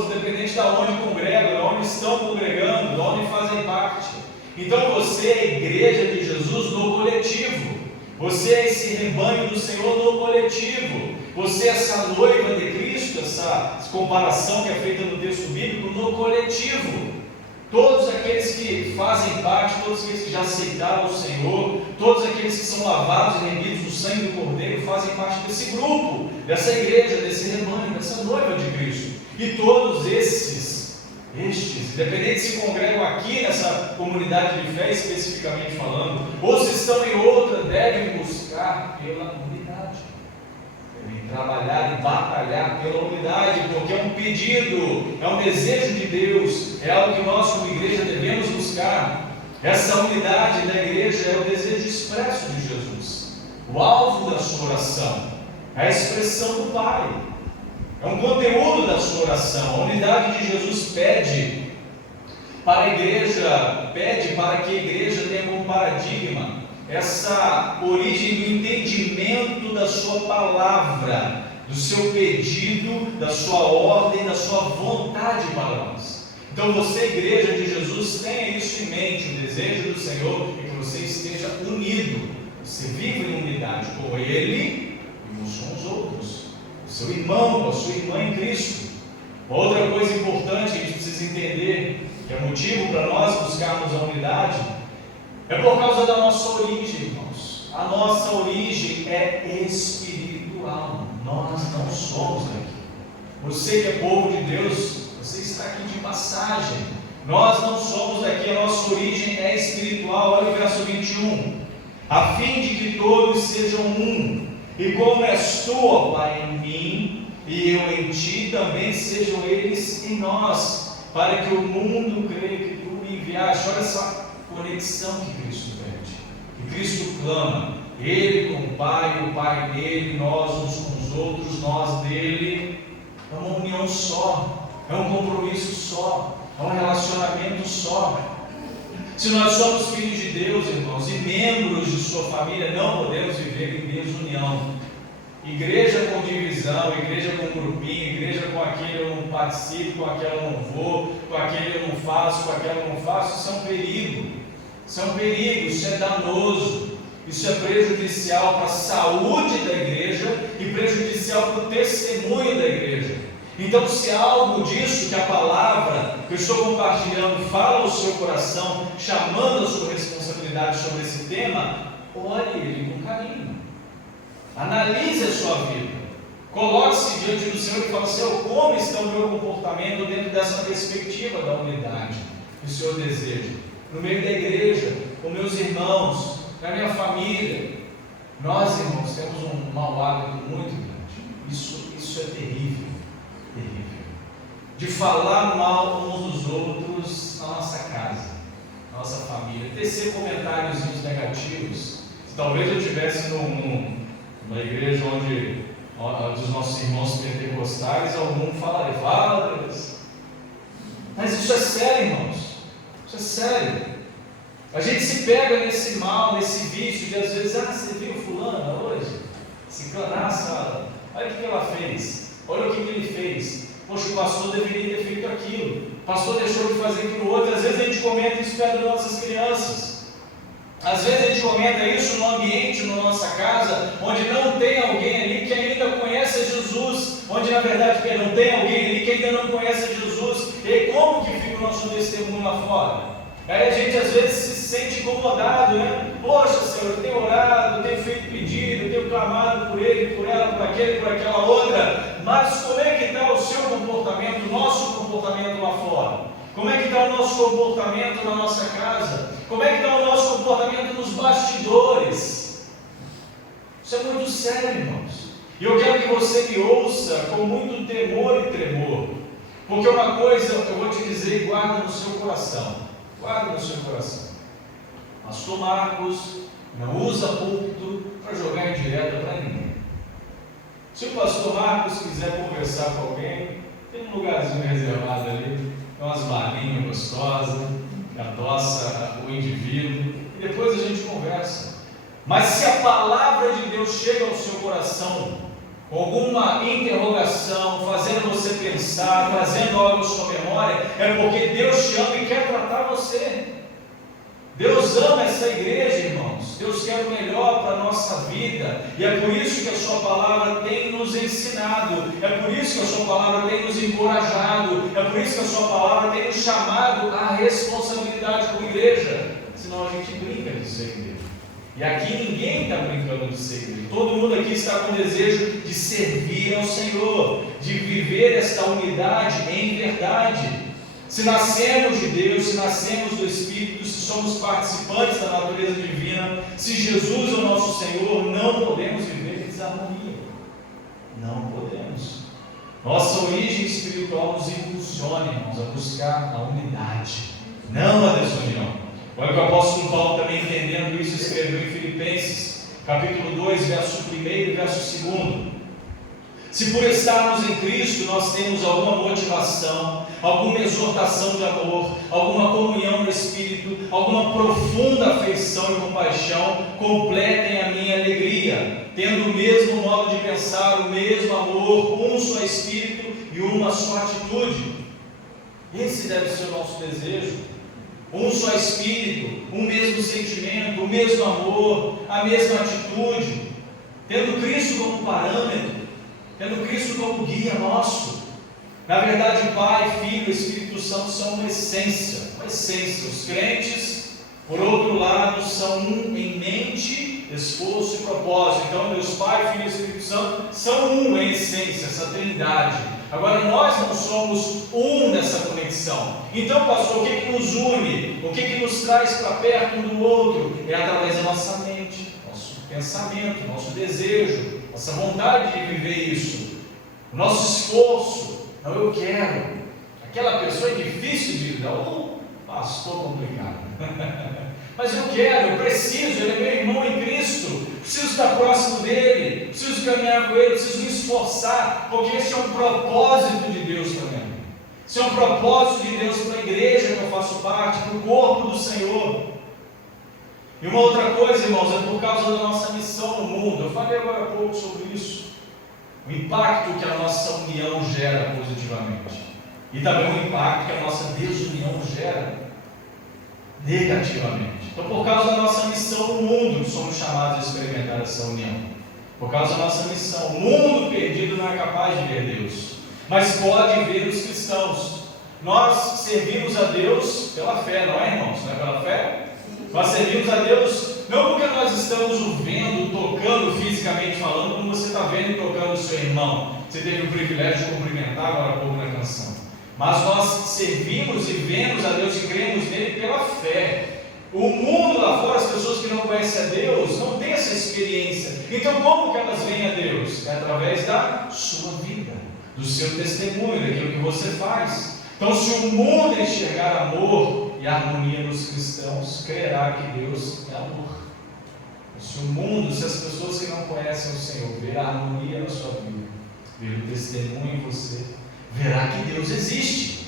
independente de onde congregam, de onde estão congregando, de onde fazem parte. Então você é a igreja de Jesus no coletivo. Você é esse rebanho do Senhor no coletivo. Você é essa noiva de Cristo, essa comparação que é feita no texto bíblico, no coletivo. Todos aqueles que fazem parte, todos aqueles que já aceitaram o Senhor, todos aqueles que são lavados e remidos do sangue do Cordeiro, fazem parte desse grupo, dessa igreja, desse rebanho, dessa noiva de Cristo. E todos estes, independente se congregam aqui nessa comunidade de fé especificamente falando, ou se estão em outra, devem buscar pela unidade, devem trabalhar e batalhar pela unidade, porque é um pedido, é um desejo de Deus, é algo que nós como igreja devemos buscar. Essa unidade da igreja é o desejo expresso de Jesus, o alvo da sua oração, é a expressão do Pai. É um conteúdo da sua oração. A unidade de Jesus pede para a igreja, pede para que a igreja tenha como paradigma essa origem do entendimento da sua palavra, do seu pedido, da sua ordem, da sua vontade para nós. Então você, igreja de Jesus, tenha isso em mente, o desejo do Senhor é que você esteja unido, você viva em unidade com Ele e uns com os outros. Seu irmão, a sua irmã em Cristo. Outra coisa importante que a gente precisa entender, que é motivo para nós buscarmos a unidade, é por causa da nossa origem, irmãos. A nossa origem é espiritual. Nós não somos daqui. Você que é povo de Deus, você está aqui de passagem. Nós não somos daqui, a nossa origem é espiritual. Olha o verso 21. A fim de que todos sejam um. E como és tu, ó Pai, em mim, e eu em ti, também sejam eles em nós, para que o mundo creia que tu me enviaste. Olha essa conexão que Cristo pede, que Cristo clama, Ele com o Pai nele, nós uns com os outros, nós dele. É uma união só, é um compromisso só, é um relacionamento só. Se nós somos filhos de Deus, irmãos, e membros de sua família, não podemos viver em desunião. Igreja com divisão, igreja com grupinho, igreja com aquele eu não participo, com aquele eu não vou, com aquele eu não faço, com aquele eu não faço, isso é um perigo. Isso é um perigo, isso é danoso, isso é prejudicial para a saúde da igreja e prejudicial para o testemunho da igreja. Então, se algo disso que a palavra que eu estou compartilhando fala ao seu coração, chamando a sua responsabilidade sobre esse tema, olhe ele com carinho, analise a sua vida, coloque-se diante do Senhor e fale: Senhor, como está o meu comportamento dentro dessa perspectiva da unidade que o Senhor deseja, no meio da igreja, com meus irmãos, na minha família. Nós, irmãos, temos um mau hábito muito grande, isso é terrível. De falar mal uns dos outros na nossa casa, na nossa família, tecer comentários negativos. Talvez eu estivesse numa igreja onde os nossos irmãos pentecostais, algum falaria: fala Deus. Mas isso é sério, irmãos, isso é sério. A gente se pega nesse mal, nesse vício de às vezes: você viu fulana hoje? Se canaça, olha o que ela fez, olha o que ele fez. Poxa, o pastor deveria ter feito aquilo, o pastor deixou de fazer aquilo outro. Às vezes a gente comenta isso perto das nossas crianças, às vezes a gente comenta isso no ambiente, na nossa casa, onde não tem alguém ali que ainda conhece Jesus, onde na verdade não tem alguém ali que ainda não conhece Jesus. E aí, como que fica o nosso testemunho lá fora? Aí a gente às vezes se sente incomodado, né? Poxa, Senhor, eu tenho orado, eu tenho feito pedido, eu tenho clamado por ele, por ela, por aquele, por aquela outra, mas como é que está o seu comportamento, o nosso comportamento lá fora? Como é que está o nosso comportamento na nossa casa? Como é que está o nosso comportamento nos bastidores? Isso é muito sério, irmãos. E eu quero que você me ouça com muito temor e tremor, porque uma coisa eu vou te dizer e guarda no seu coração. Guarda no seu coração. Pastor Marcos não usa púlpito para jogar indireta para ninguém. Se o pastor Marcos quiser conversar com alguém, tem um lugarzinho reservado ali, tem umas balinhas gostosas, adoça o indivíduo e depois a gente conversa. Mas se a palavra de Deus chega ao seu coração com alguma interrogação, fazendo você pensar, trazendo algo à sua memória, é porque Deus te ama e quer tratar você. Deus ama essa igreja, irmãos. Deus quer o melhor para a nossa vida. E é por isso que a sua palavra tem nos ensinado. É por isso que a sua palavra tem nos encorajado. É por isso que a sua palavra tem nos chamado à responsabilidade como igreja. Senão a gente brinca de ser igreja. E aqui ninguém está brincando de ser igreja. Todo mundo aqui está com desejo de servir ao Senhor, de viver esta unidade em verdade. Se nascemos de Deus, se nascemos do Espírito, se somos participantes da natureza divina, se Jesus é o nosso Senhor, não podemos viver em desarmonia. Não podemos. Nossa origem espiritual nos impulsiona, irmãos, a buscar a unidade, não a desunião. Olha que o apóstolo Paulo, também entendendo isso, escreveu em Filipenses, capítulo 2, verso 1 e verso 2. Se por estarmos em Cristo nós temos alguma motivação, alguma exortação de amor, alguma comunhão no Espírito, alguma profunda afeição e compaixão, completem a minha alegria, tendo o mesmo modo de pensar, o mesmo amor, um só Espírito e uma só atitude. Esse deve ser o nosso desejo. Um só Espírito, um mesmo sentimento, o mesmo amor, a mesma atitude, tendo Cristo como parâmetro, tendo Cristo como guia nosso. Na verdade, Pai, Filho e Espírito Santo são uma essência. Os crentes, por outro lado, são um em mente, esforço e propósito. Então, Deus Pai, Filho e Espírito Santo são um em essência, essa trindade. Agora, nós não somos um nessa conexão. Então, pastor, o que nos une? O que nos traz para perto um do outro? É através da nossa mente, nosso pensamento, nosso desejo, nossa vontade de viver isso, o nosso esforço. Não, eu quero. Aquela pessoa é difícil de lidar, pastor complicado. Mas eu quero, eu preciso, ele é meu irmão em Cristo, preciso estar próximo dele, preciso caminhar com ele, preciso me esforçar, porque esse é um propósito de Deus para mim. Esse é um propósito de Deus para a igreja que eu faço parte, para o corpo do Senhor. E uma outra coisa, irmãos, é por causa da nossa missão no mundo. Eu falei agora há pouco sobre isso. O impacto que a nossa união gera positivamente. E também o impacto que a nossa desunião gera negativamente. Então, por causa da nossa missão no mundo, somos chamados a experimentar essa união. Por causa da nossa missão, o mundo perdido não é capaz de ver Deus, mas pode ver os cristãos. Nós servimos a Deus pela fé, não é, irmãos? Não é pela fé? Nós servimos a Deus não porque nós estamos o vendo, tocando fisicamente falando, como você está vendo e tocando o seu irmão. Você teve o privilégio de cumprimentar agora há pouco na canção. Mas nós servimos e vemos a Deus e cremos nele pela fé. O mundo lá fora, as pessoas que não conhecem a Deus, não têm essa experiência. Então, como que elas veem a Deus? É através da sua vida, do seu testemunho, daquilo que você faz. Então, se o mundo enxergar amor e harmonia nos cristãos, crerá que Deus é amor. Se o mundo, se as pessoas que não conhecem o Senhor ver a harmonia na sua vida, ver o testemunho em você, verá que Deus existe,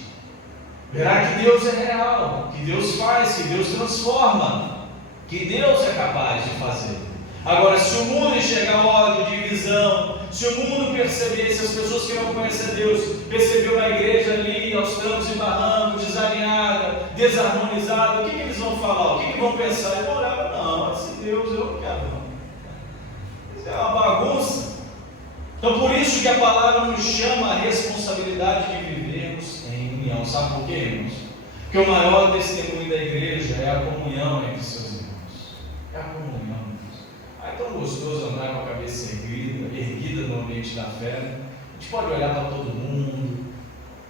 verá que Deus é real, que Deus faz, que Deus transforma, que Deus é capaz de fazer. Agora, se o mundo enxergar ódio, divisão, se o mundo perceber, se as pessoas que não conhecem a Deus perceberam a igreja ali aos trancos e barrancos, desalinhada, desarmonizada, o que eles vão falar? O que vão pensar? Eles vão olhar, não, esse Deus eu não quero não. Isso é uma bagunça. Então, por isso que a palavra nos chama a responsabilidade de vivermos em união. Sabe por quê, irmãos? Porque o maior testemunho da igreja é a comunhão entre seus irmãos. É a comunhão. É tão gostoso andar com a cabeça erguida no ambiente da fé. A gente pode olhar para todo mundo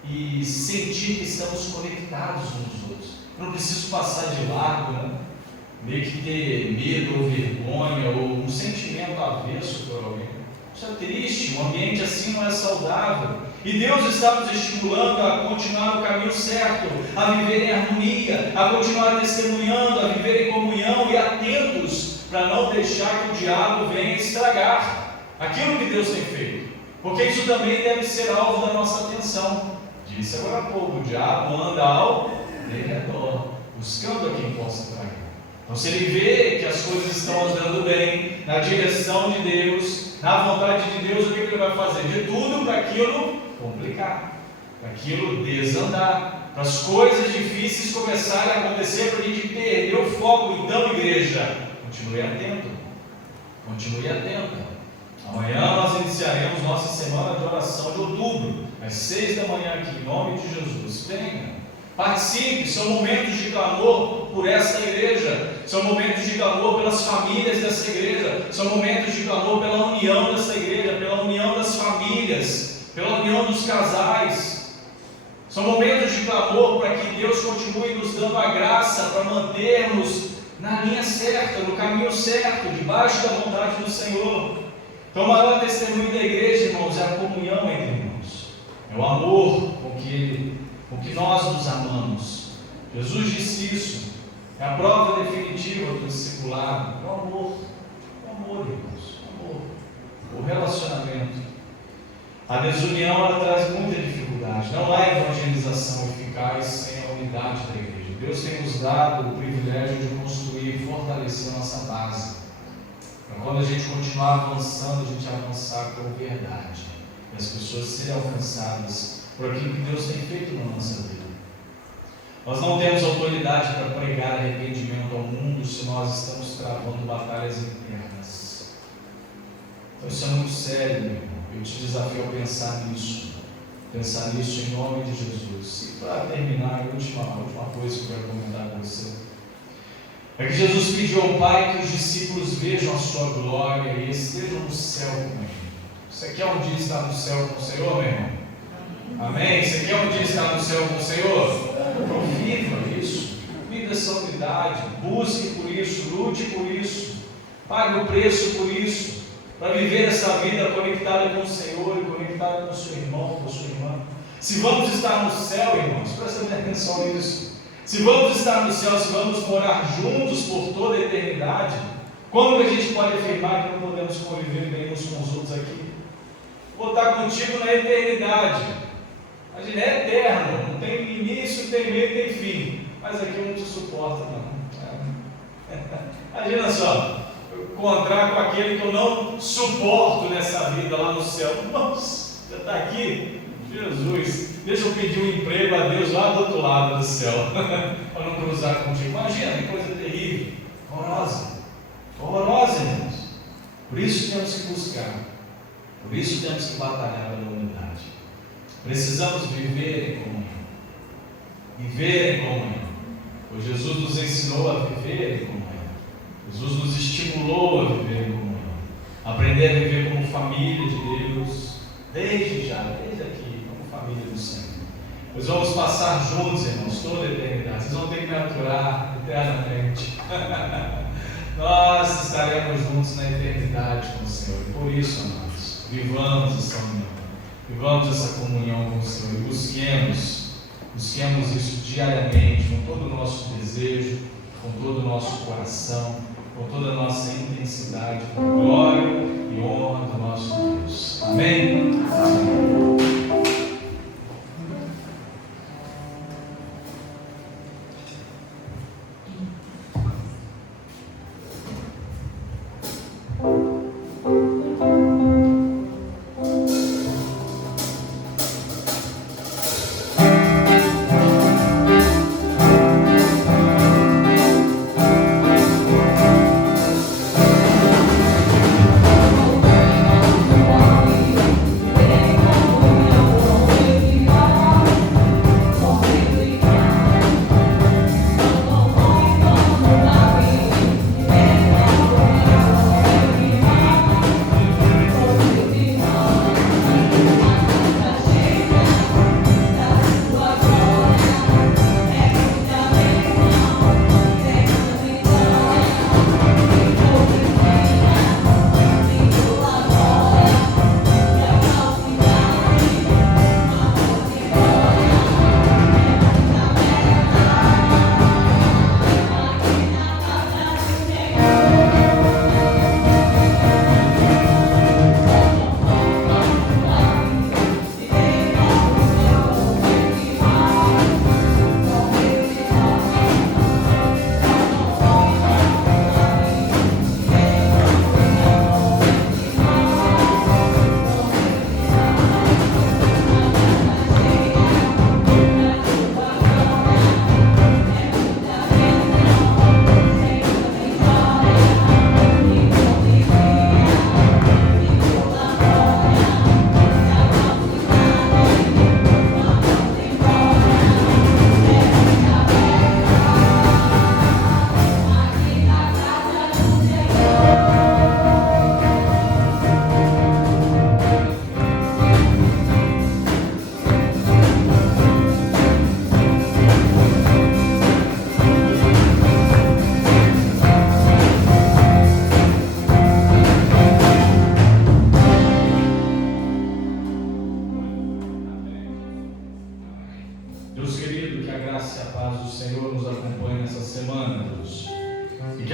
e sentir que estamos conectados uns aos outros. Eu não preciso passar de largo, né? Meio que ter medo ou vergonha ou um sentimento avesso por alguém. Isso é triste, um ambiente assim não é saudável. E Deus está nos estimulando a continuar no caminho certo, a viver em harmonia, a continuar testemunhando, a viver em comunhão e atentos para não deixar que o diabo venha estragar aquilo que Deus tem feito. Porque isso também deve ser alvo da nossa atenção. Disse agora há pouco, o diabo anda ao derredor, buscando a quem possa trair. Então, se ele vê que as coisas estão andando bem, na direção de Deus, na vontade de Deus, o que ele vai fazer? De tudo para aquilo complicar, para aquilo desandar, para as coisas difíceis começarem a acontecer, para a gente perder o foco. Então, igreja, continue atento, continue atenta. Amanhã nós iniciaremos nossa semana de oração de outubro, às 6 da manhã aqui, em nome de Jesus. Venha, participe, são momentos de clamor por essa igreja, são momentos de clamor pelas famílias dessa igreja, são momentos de clamor pela união dessa igreja, pela união das famílias, pela união dos casais. São momentos de clamor para que Deus continue nos dando a graça para mantermos na linha certa, no caminho certo, debaixo da vontade do Senhor. Então, o maior testemunho da igreja, irmãos, é a comunhão entre irmãos, é o amor com que nós nos amamos. Jesus disse isso, é a prova definitiva do discipulado, é o amor, irmãos, o amor, o relacionamento. A desunião, ela traz muita dificuldade, não há evangelização eficaz sem a unidade da igreja. Deus tem nos dado o privilégio de construir e fortalecer a nossa base, para quando a gente continuar avançando, a gente avançar com verdade, e as pessoas serem alcançadas por aquilo que Deus tem feito na nossa vida. Nós não temos autoridade para pregar arrependimento ao mundo se nós estamos travando batalhas internas. Então isso é muito sério, meu irmão. Eu te desafio a pensar nisso em nome de Jesus. E para terminar, a última coisa que eu quero comentar com você é que Jesus pediu ao Pai que os discípulos vejam a sua glória e estejam no céu com Ele. Você quer um dia estar no céu com o Senhor, meu irmão? Amém? Você quer um dia estar no céu com o Senhor? Então viva isso, viva essa unidade, busque por isso, lute por isso, pague o preço por isso, para viver essa vida conectada com o Senhor e conectada com o seu irmão, com a sua irmã. Se vamos estar no céu, irmãos, presta atenção nisso. Se vamos estar no céu, se vamos morar juntos por toda a eternidade, como que a gente pode afirmar que não podemos conviver bem uns com os outros aqui? Vou estar contigo na eternidade. A gente é eterno, não tem início, tem meio, tem fim. Mas aqui eu não te suporto, não. Imagina só, encontrar com aquele que eu não suporto nessa vida lá no céu. Nossa, já está aqui? Jesus, deixa eu pedir um emprego a Deus lá do outro lado do céu, para não cruzar contigo. Imagina, que coisa terrível, horrorosa, irmãos. Por isso temos que buscar, por isso temos que batalhar pela unidade. Precisamos viver em comunhão, pois Jesus nos ensinou a viver em comunhão. Jesus nos estimulou a viver em comunhão, aprender a viver como família de Deus, desde aqui, como família do Senhor. Nós vamos passar juntos, irmãos, toda a eternidade. Vocês vão ter que me aturar eternamente. Nós estaremos juntos na eternidade com o Senhor. E por isso, amados, vivamos essa união, vivamos essa comunhão com o Senhor e busquemos isso diariamente, com todo o nosso desejo, com todo o nosso coração, com toda a nossa intensidade, com glória e honra do nosso Deus. Amém? Amém.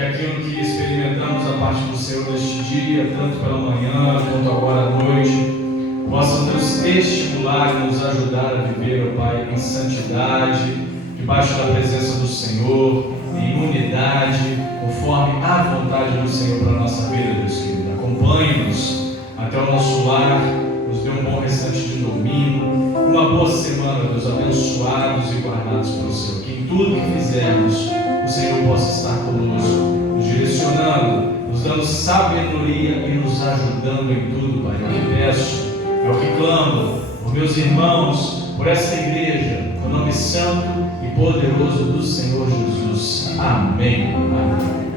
aquilo que experimentamos a parte do Senhor neste dia, tanto pela manhã quanto agora à noite, possa nos estimular e nos ajudar a viver, ó Pai, em santidade, debaixo da presença do Senhor, em unidade, conforme a vontade do Senhor para a nossa vida, Deus querido. Acompanhe-nos até o nosso lar, nos dê um bom restante de domingo, uma boa semana, Deus, abençoados e guardados pelo Senhor. Que em tudo que fizermos, o Senhor possa estar conosco, nos direcionando, nos dando sabedoria e nos ajudando em tudo, Pai. É o que peço, é o que clamo por meus irmãos, por essa igreja, no nome santo e poderoso do Senhor Jesus. Amém. Amém.